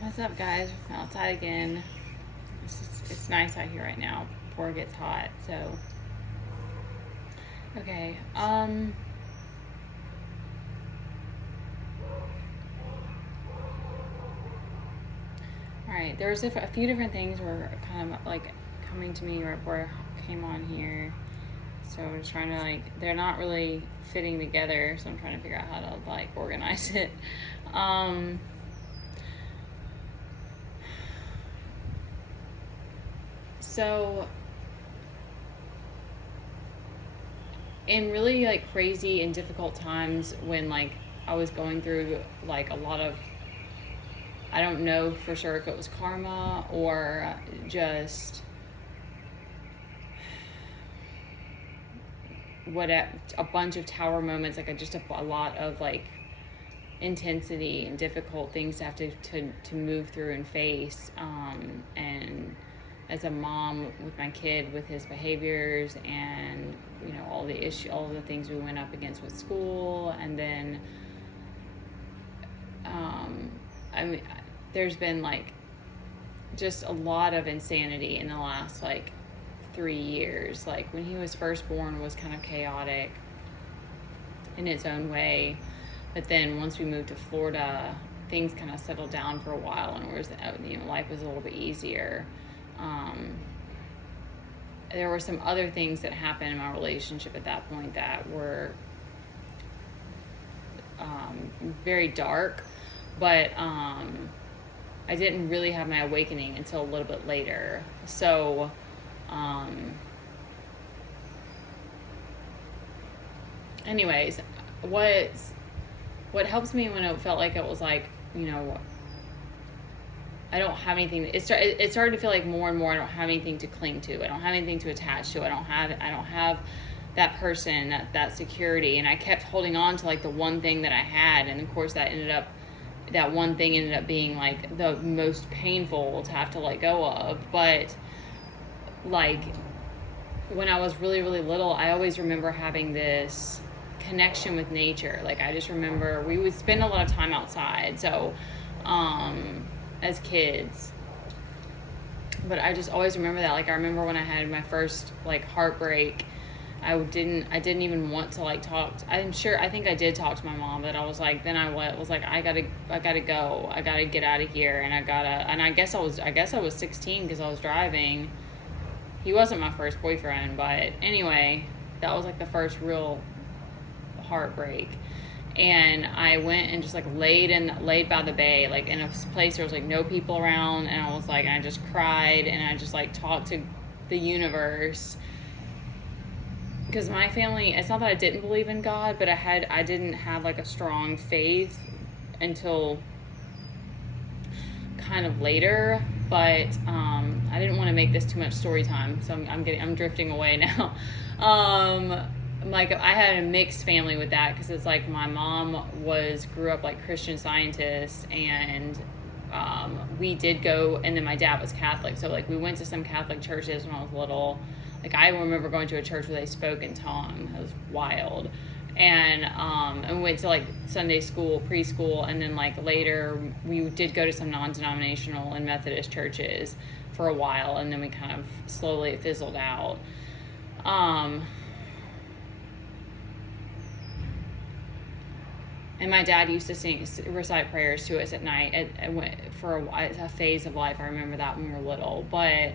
What's up, guys? I'm outside again. It's nice out here right now before it gets hot. So, okay. All right. There's a few different things were kind of like coming to me right before I came on here. So I'm just trying to they're not really fitting together. So I'm trying to figure out how to organize it. So in really crazy and difficult times when I was going through a lot of, I don't know for sure if it was karma or just what a bunch of tower moments, just a lot of intensity and difficult things to have to move through and face, and as a mom with my kid with his behaviors and all the things we went up against with school, and then I mean there's been just a lot of insanity in the last 3 years. When he was first born was kind of chaotic in its own way, but then once we moved to Florida, things kind of settled down for a while, and life was a little bit easier. There were some other things that happened in my relationship at that point that were very dark, but I didn't really have my awakening until a little bit later. So anyways, what helps me when it felt like it was I don't have anything. It started to feel like more and more I don't have anything to cling to. I don't have anything to attach to. I don't have that person, that security. And I kept holding on to the one thing that I had, and of course that one thing ended up being the most painful to have to let go of. But when I was really, really little, I always remember having this connection with nature. I just remember we would spend a lot of time outside. So as kids, but I just always remember that. I remember when I had my first heartbreak, I didn't even want to talk. I think I did talk to my mom, but I was I gotta go. I gotta get out of here, and I guess I was 16 because I was driving. He wasn't my first boyfriend, but anyway, that was the first real heartbreak. And I went and just laid by the bay, in a place there was no people around, and I was and I just cried, and I just talked to the universe, because my family, it's not that I didn't believe in God, but I didn't have a strong faith until kind of later. But I didn't want to make this too much story time, so I'm drifting away now. I had a mixed family with that, because it's my mom grew up Christian Scientist, and we did go, and then my dad was Catholic, so we went to some Catholic churches when I was little. I remember going to a church where they spoke in tongue. It was wild. And went to Sunday school, preschool, and then later we did go to some non-denominational and Methodist churches for a while, and then we kind of slowly fizzled out. And my dad used to recite prayers to us at night for a phase of life. I remember that when we were little. But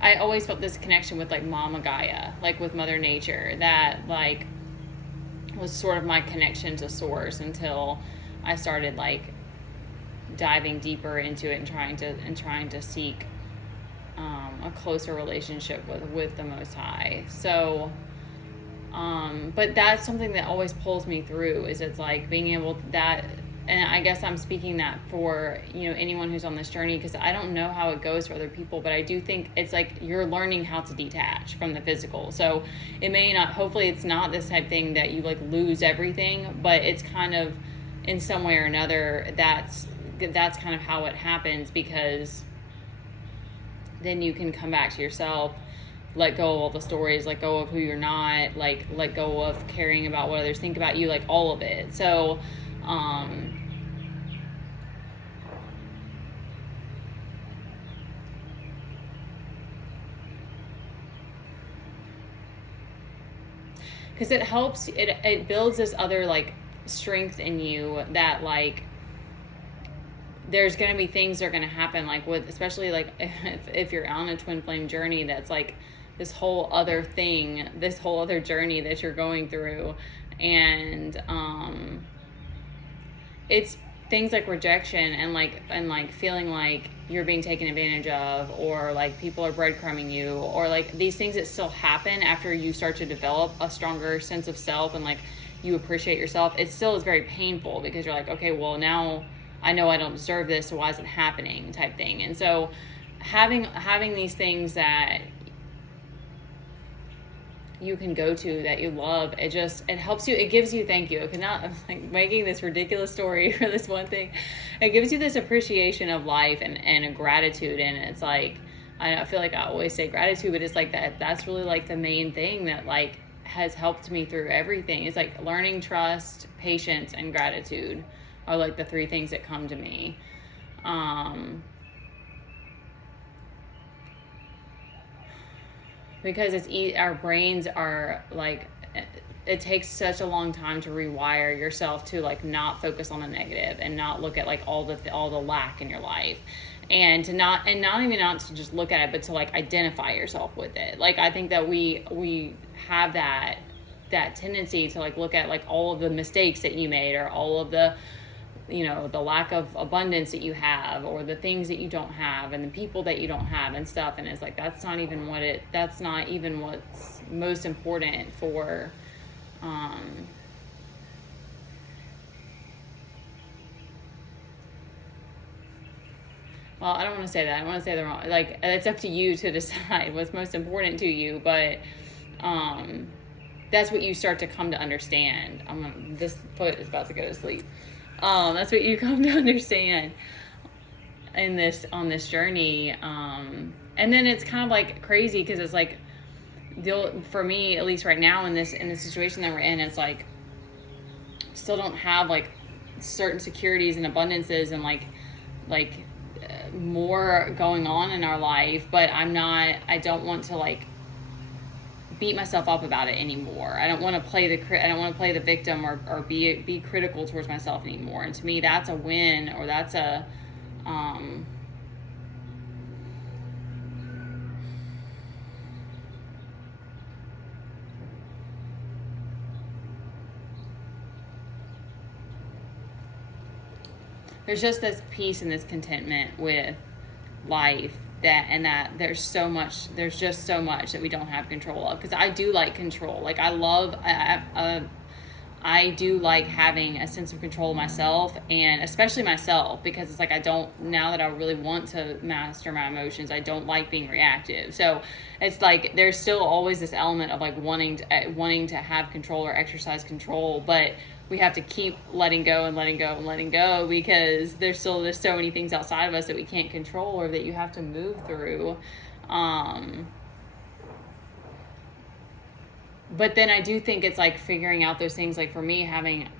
I always felt this connection with Mama Gaia, with Mother Nature, that was sort of my connection to Source, until I started diving deeper into it and trying to seek a closer relationship with the Most High. So but that's something that always pulls me through, is it's being able that, and I guess I'm speaking that for anyone who's on this journey, because I don't know how it goes for other people, but I do think it's you're learning how to detach from the physical. So it may not, hopefully it's not this type thing that you lose everything, but it's kind of in some way or another that's kind of how it happens, because then you can come back to yourself, let go of all the stories, let go of who you're not, like let go of caring about what others think about you, like all of it. So because it helps, it builds this other like strength in you that like there's going to be things that are going to happen, like with, especially like if you're on a twin flame journey, that's like this whole other thing, this whole other journey that you're going through. And it's things like rejection and like feeling like you're being taken advantage of, or like people are breadcrumbing you, or like these things that still happen after you start to develop a stronger sense of self and like you appreciate yourself. It still is very painful because you're like, okay, well now I know I don't deserve this, so why is it happening, type thing. And so having these things that you can go to that you love, it helps you, it gives you, thank you, I'm like making this ridiculous story for this one thing, it gives you this appreciation of life and a gratitude. And it's like, I feel like I always say gratitude, but it's like that's really like the main thing that like has helped me through everything. It's like learning, trust, patience, and gratitude are like the three things that come to me. Because our brains are like, it takes such a long time to rewire yourself to like not focus on the negative and not look at like all the lack in your life, and to not to just look at it, but to like identify yourself with it. Like I think that we have that tendency to like look at like all of the mistakes that you made, or all of the, you know, the lack of abundance that you have, or the things that you don't have, and the people that you don't have and stuff. And it's like, that's not even what's most important for, well, I don't want to say that. I don't want to say the wrong, like, it's up to you to decide what's most important to you, but, that's what you start to come to understand. This foot is about to go to sleep. That's what you come to understand on this journey. And then it's kind of like crazy because it's like, for me, at least right now in the situation that we're in, it's like still don't have like certain securities and abundances and like more going on in our life, but I don't want to like beat myself up about it anymore. I don't want to play the victim or be critical towards myself anymore. And to me, that's a win, or that's a there's just this peace and this contentment with life, that there's just so much that we don't have control of. Because I do like control. Like I do like having a sense of control of myself, and especially myself, because it's like now that I really want to master my emotions, I don't like being reactive. So it's like there's still always this element of like wanting to have control or exercise control, but we have to keep letting go and letting go and letting go, because there's so many things outside of us that we can't control or that you have to move through. But then I do think it's like figuring out those things, like for me, having,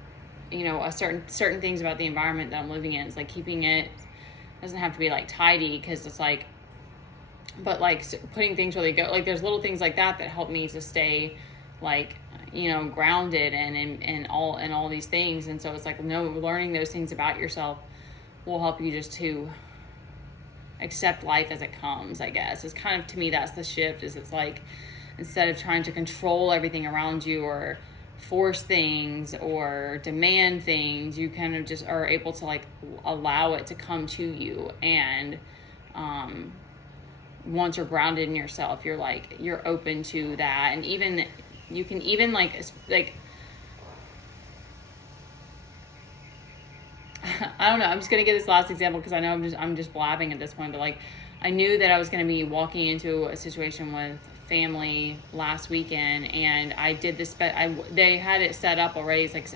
you know, a certain things about the environment that I'm living in. It's like keeping it, doesn't have to be like tidy, because it's like, but like putting things where they go, like there's little things like that help me to stay like, you know, grounded and all these things. And so it's like, learning those things about yourself will help you just to accept life as it comes, I guess. It's kind of, to me, that's the shift, is it's like, instead of trying to control everything around you or force things or demand things, you kind of just are able to like allow it to come to you. And once you're grounded in yourself, you're open to that. And even you can even like I don't know, I'm just gonna give this last example because I know I'm just blabbing at this point, but like I knew that I was gonna be walking into a situation with family last weekend, and I did this, but they had it set up already. It's like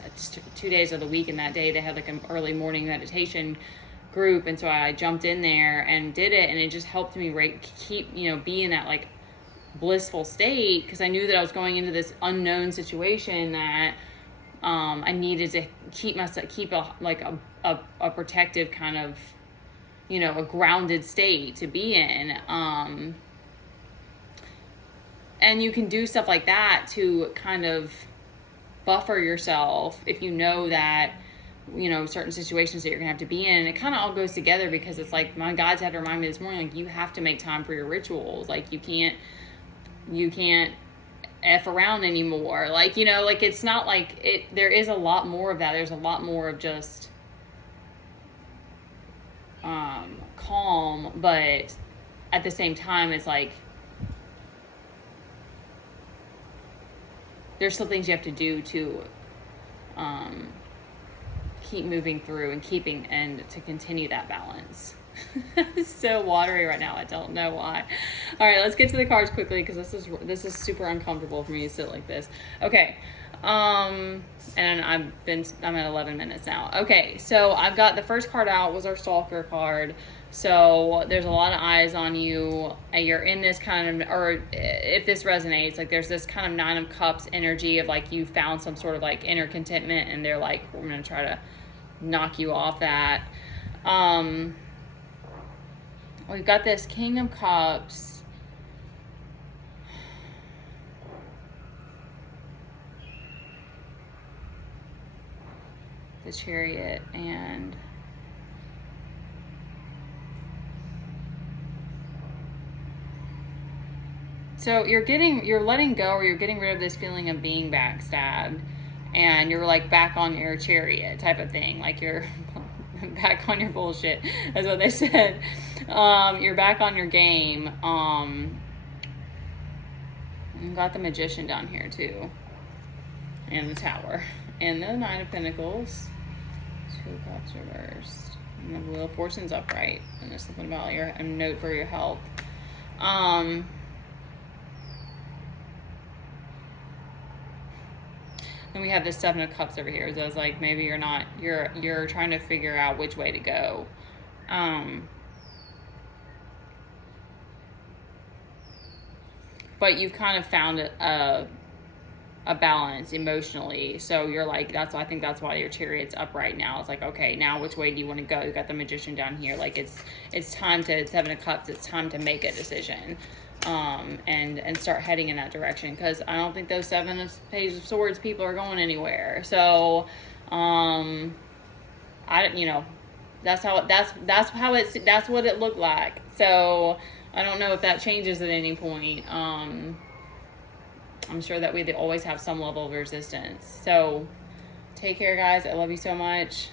2 days of the week, and that day they had like an early morning meditation group, and so I jumped in there and did it, and it just helped me keep, you know, be in that like blissful state, because I knew that I was going into this unknown situation that I needed to keep a protective kind of, you know, a grounded state to be in. And you can do stuff like that to kind of buffer yourself if you know that, you know, certain situations that you're gonna have to be in. And it kind of all goes together, because it's like my guides had to remind me this morning, like, you have to make time for your rituals. Like, you can't F around anymore. Like, you know, like, it's not like it, there is a lot more of that. There's a lot more of just calm, but at the same time, it's like, there's still things you have to do to keep moving through and to continue that balance. It's so watery right now. I don't know why. All right, let's get to the cards quickly, because this is super uncomfortable for me to sit like this. Okay. And I'm at 11 minutes now. Okay, so I've got the first card out was our Stalker card. So there's a lot of eyes on you, and you're in this kind of, or if this resonates, like, there's this kind of 9 of Cups energy of like you found some sort of like inner contentment, and they're like, we're gonna try to knock you off that. We've got this King of Cups. The Chariot, and so you're letting go, or you're getting rid of this feeling of being backstabbed, and you're like back on your chariot type of thing. Like, you're back on your bullshit. That's what they said. You're back on your game. You've got the Magician down here too, and the Tower, and the 9 of Pentacles. 2 of Cups reversed, and the Wheel of Fortune's upright, and there's something about a note for your health. Then we have this 7 of Cups over here. So it's like, maybe you're trying to figure out which way to go. But you've kind of found a balance emotionally. So you're like, I think that's why your Chariot's up right now. It's like, okay, now which way do you want to go? You got the Magician down here. Like, it's time to, 7 of Cups, it's time to make a decision. And start heading in that direction, because I don't think those 7 of Page of Swords people are going anywhere. So, that's what it looked like. So I don't know if that changes at any point. I'm sure that we always have some level of resistance. So take care, guys. I love you so much.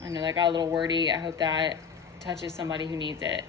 I know that got a little wordy. I hope that touches somebody who needs it.